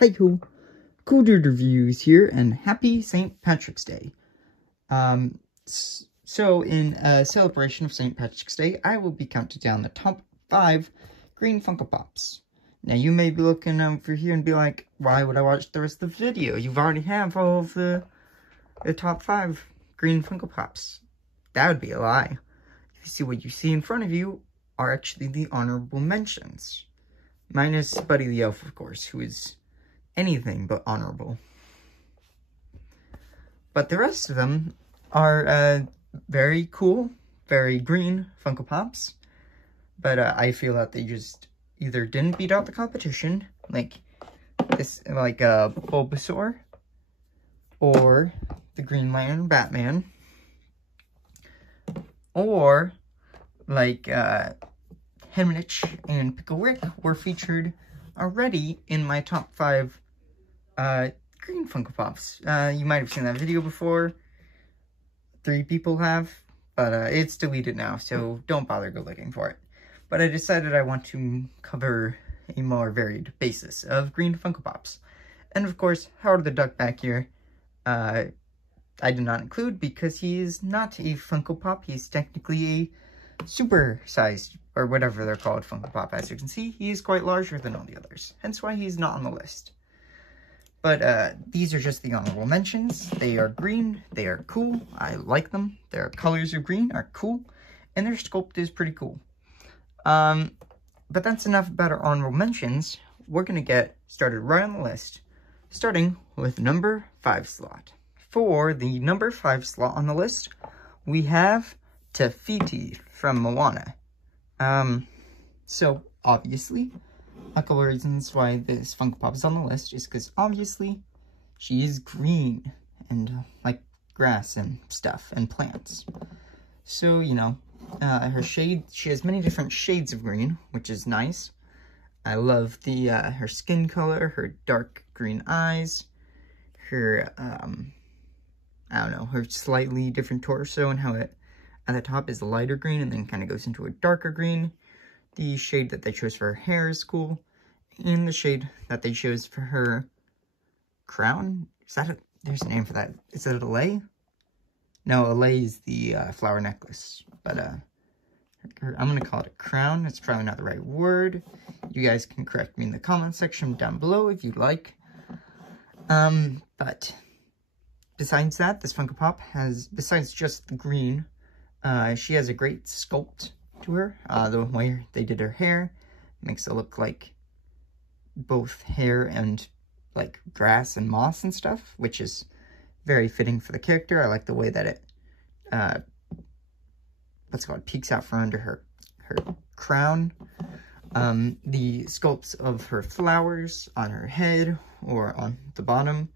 Hey ho, Cool Dude Reviews here, and happy St. Patrick's Day. So in celebration of St. Patrick's Day, I will be counting down the top 5 green Funko Pops. Now you may be looking over here and be like, why would I watch the rest of the video? You've already have all of the top 5 green Funko Pops. That would be a lie. You see, what you see in front of you are actually the honorable mentions. Minus Buddy the Elf, of course, who is anything but honorable. But the rest of them are very cool, very green Funko Pops. But I feel that they just either didn't beat out the competition, like this, like Bulbasaur, or the Green Lantern Batman, or like Henrich and Pickle Rick were featured already in my top 5 green Funko Pops. You might have seen that video before. 3 people have, but it's deleted now, so don't bother go looking for it. But I decided I want to cover a more varied basis of green Funko Pops. And of course, Howard the Duck back here, I did not include because he is not a Funko Pop. He's technically a super-sized, or whatever they're called, Funko Pop. As you can see, he is quite larger than all the others, hence why he's not on the list. But these are just the honorable mentions. They are green, they are cool, I like them. Their colors of green are cool, and their sculpt is pretty cool. But that's enough about our honorable mentions. We're gonna get started right on the list, starting with number 5 slot. For the number 5 slot on the list, we have Tafiti from Moana. So obviously, a couple of reasons why this Funko Pop is on the list is because obviously she is green and like grass and stuff and plants. So, you know, her shade, she has many different shades of green, which is nice. I love the her skin color, her dark green eyes, her I don't know, her slightly different torso and how it at the top is a lighter green and then kind of goes into a darker green. The shade that they chose for her hair is cool. And the shade that they chose for her crown, is that there's a name for that. Is that a lei? No, a lei is the flower necklace. But I'm going to call it a crown. It's probably not the right word. You guys can correct me in the comment section down below if you'd like. But besides that, this Funko Pop has, besides just the green, she has a great sculpt to her. The way they did her hair makes it look like both hair and like grass and moss and stuff, which is very fitting for the character. I like the way that it peeks out from under her crown. The sculpts of her flowers on her head or on the bottom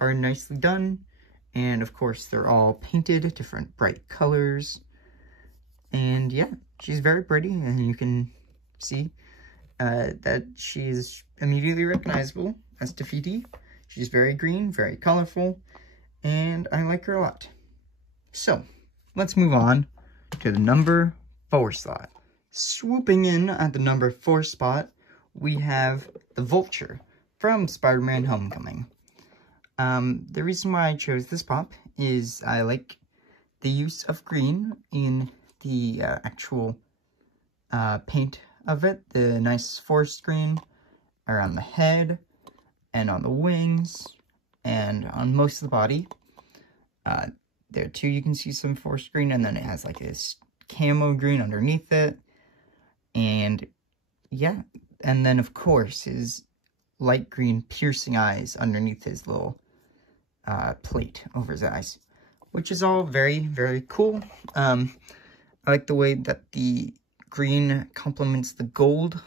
are nicely done, and of course they're all painted different bright colors. And yeah, she's very pretty, and you can see that she's immediately recognizable as Tafiti. She's very green, very colorful, and I like her a lot. So, let's move on to the number 4 slot. Swooping in at the number 4 spot, we have the Vulture from Spider-Man Homecoming. The reason why I chose this pop is I like the use of green in the actual paint of it, the nice forest green around the head and on the wings and on most of the body. There too you can see some forest green, and then it has like this camo green underneath it. And yeah, and then of course his light green piercing eyes underneath his little plate over his eyes, which is all very, very cool. I like the way that the green complements the gold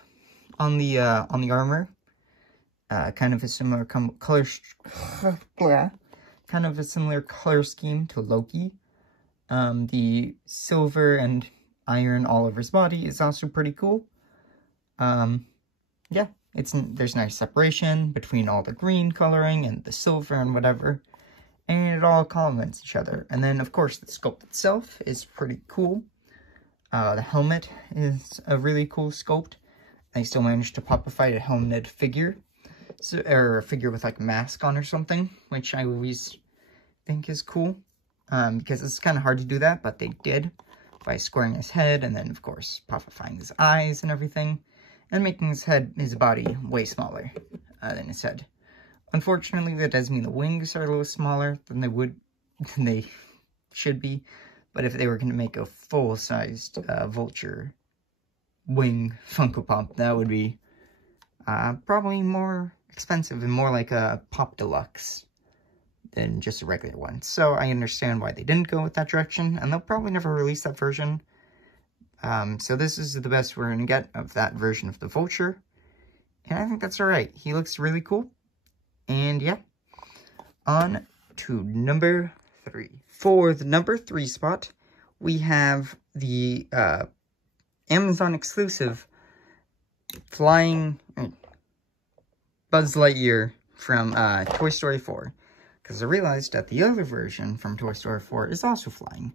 on the armor. Kind of a similar color, kind of a similar color scheme to Loki. The silver and iron all over his body is also pretty cool. Yeah, there's nice separation between all the green coloring and the silver and whatever, and it all complements each other. And then of course the sculpt itself is pretty cool. The helmet is a really cool sculpt. They still managed to popify a helmeted figure. So, or a figure with like a mask on or something, which I always think is cool. Because it's kind of hard to do that, but they did by squaring his head and then, of course, puffifying his eyes and everything, and making his body way smaller than his head. Unfortunately, that does mean the wings are a little smaller than they should be, but if they were going to make a full-sized vulture wing Funko Pop, that would be probably more expensive and more like a Pop Deluxe than just a regular one. So I understand why they didn't go with that direction, and they'll probably never release that version. So this is the best we're going to get of that version of the Vulture, and I think that's alright. He looks really cool, and yeah. On to number 3. For the number 3 spot, we have the Amazon exclusive flying Buzz Lightyear from Toy Story 4. Because I realized that the other version from Toy Story 4 is also flying.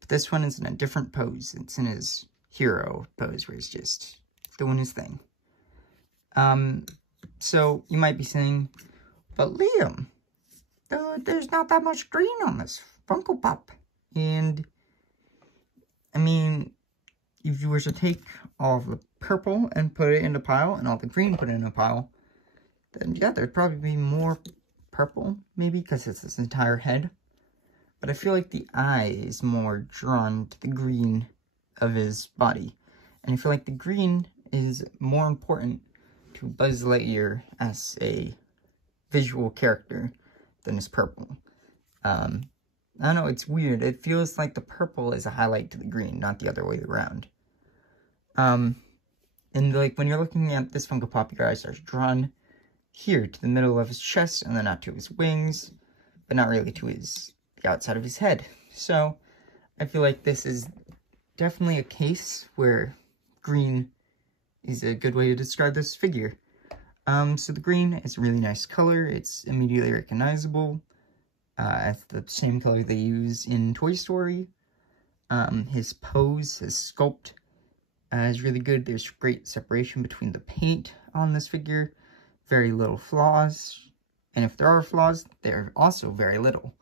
But this one is in a different pose. It's in his hero pose where he's just doing his thing. So you might be saying, but Liam, there's not that much green on this Funko Pop. And, I mean, if you were to take all of the purple and put it in a pile, and all the green put it in a pile, then yeah, there'd probably be more purple, maybe, because it's his entire head. But I feel like the eye is more drawn to the green of his body. And I feel like the green is more important to Buzz Lightyear as a visual character than his purple. I don't know, it's weird. It feels like the purple is a highlight to the green, not the other way around. And like when you're looking at this Funko Pop, your eyes are drawn here to the middle of his chest, and then out to his wings, but not really to the outside of his head. So I feel like this is definitely a case where green is a good way to describe this figure. So the green is a really nice color. It's immediately recognizable. It's the same color they use in Toy Story. His pose, his sculpt is really good. There's great separation between the paint on this figure. Very little flaws, and if there are flaws, they're also very little.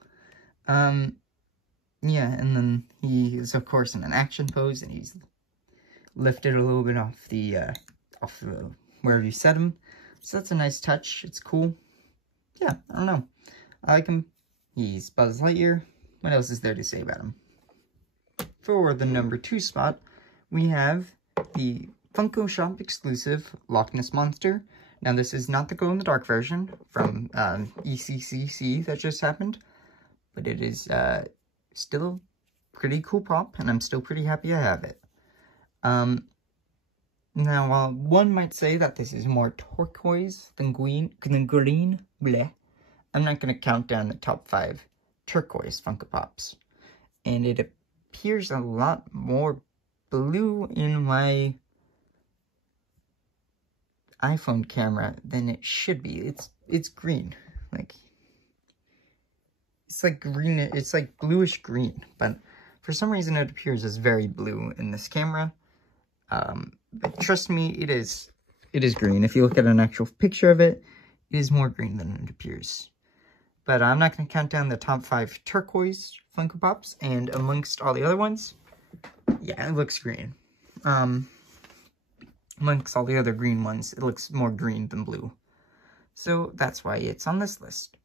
Yeah, and then he is, of course, in an action pose, and he's lifted a little bit off the wherever you set him. So that's a nice touch. It's cool. Yeah, I don't know. I like him. He's Buzz Lightyear. What else is there to say about him? For the number 2 spot, we have the Funko Shop exclusive Loch Ness Monster. Now, this is not the glow-in-the-dark version from ECCC that just happened, but it is still a pretty cool pop, and I'm still pretty happy I have it. Now, while one might say that this is more turquoise than green, bleh, I'm not going to count down the top 5 turquoise Funko Pops. And it appears a lot more blue in my iPhone camera than it should be. It's green. Like, it's like green, it's like bluish green, but for some reason it appears as very blue in this camera. But trust me, it is green. If you look at an actual picture of it, it is more green than it appears. But I'm not going to count down the top 5 turquoise Funko Pops, and amongst all the other ones, yeah, it looks green. Amongst all the other green ones, it looks more green than blue. So that's why it's on this list.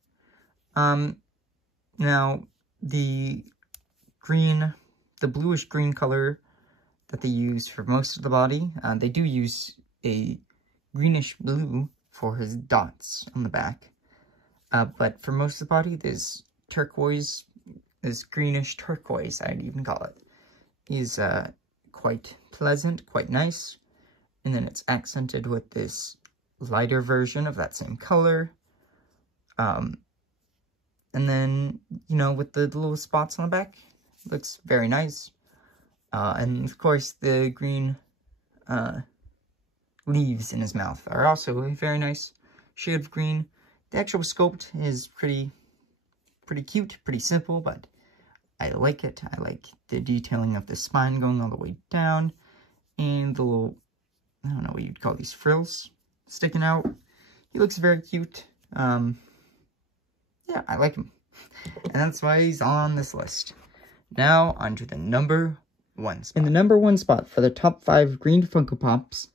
Now, the bluish green color that they use for most of the body, they do use a greenish blue for his dots on the back. But for most of the body, this turquoise, this greenish turquoise, I'd even call it, is quite pleasant, quite nice. And then it's accented with this lighter version of that same color. And then, you know, with the little spots on the back, it looks very nice. And of course, the green leaves in his mouth are also a very nice shade of green. The actual sculpt is pretty cute, pretty simple, but I like it. I like the detailing of the spine going all the way down, and the little, I don't know what you'd call these, frills sticking out. he looks very cute. Yeah, I like him. And that's why he's on this list. Now, on to the number 1 spot. In the number 1 spot for the top 5 green Funko Pops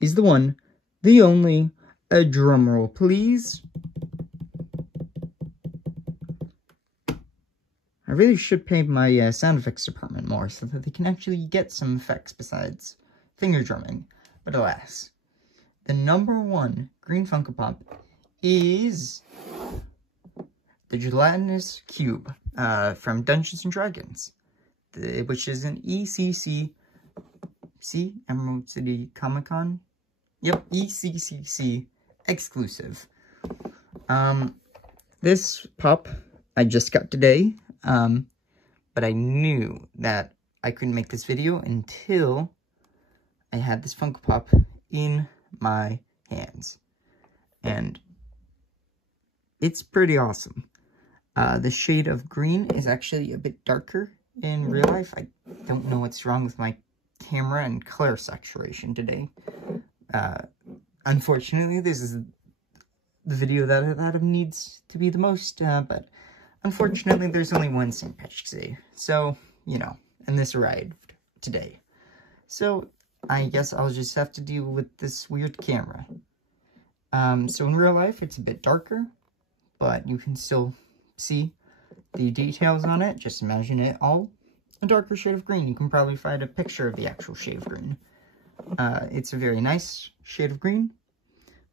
is the one, the only, a drum roll, please. I really should pay my sound effects department more so that they can actually get some effects besides finger drumming. But alas, the number 1 green Funko Pop is the gelatinous cube from Dungeons & Dragons, which is an ECCC, Emerald City Comic Con? Yep, ECCC exclusive. This pop I just got today, but I knew that I couldn't make this video until I had this Funko Pop in my hands. And it's pretty awesome. The shade of green is actually a bit darker in real life. I don't know what's wrong with my camera and color saturation today. Unfortunately, this is the video that Adam needs to be the most, but unfortunately, there's only one St. Patrick's Day. So, you know, and this arrived today. So, I guess I'll just have to deal with this weird camera. So in real life, it's a bit darker, but you can still see the details on it. Just imagine it all a darker shade of green. You can probably find a picture of the actual shade of green. It's a very nice shade of green,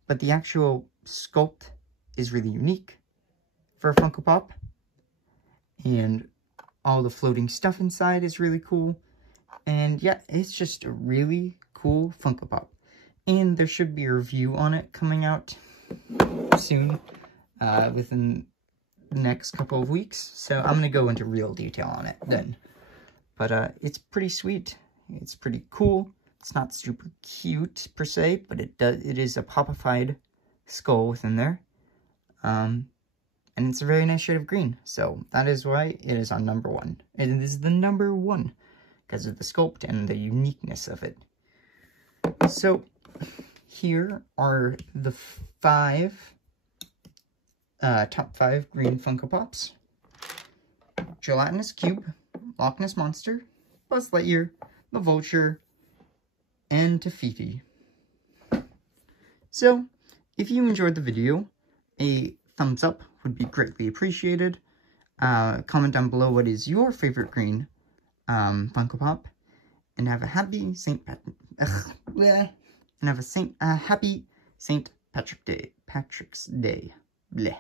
but the actual sculpt is really unique for a Funko Pop. And all the floating stuff inside is really cool. And yeah, it's just a really cool Funko Pop. And there should be a review on it coming out soon, within the next couple of weeks. So I'm going to go into real detail on it then. But it's pretty sweet. It's pretty cool. It's not super cute per se, but it is a popified skull within there. And it's a very nice shade of green. So that is why it is on number 1. And it is the number 1 because of the sculpt and the uniqueness of it. So here are the top 5 green Funko Pops. Gelatinous Cube, Loch Ness Monster, Buzz Lightyear, the Vulture, and Tafiti. So, if you enjoyed the video, a thumbs up would be greatly appreciated. Comment down below what is your favorite green Funko Pop, and have a happy happy St. Patrick's Day. Bleh.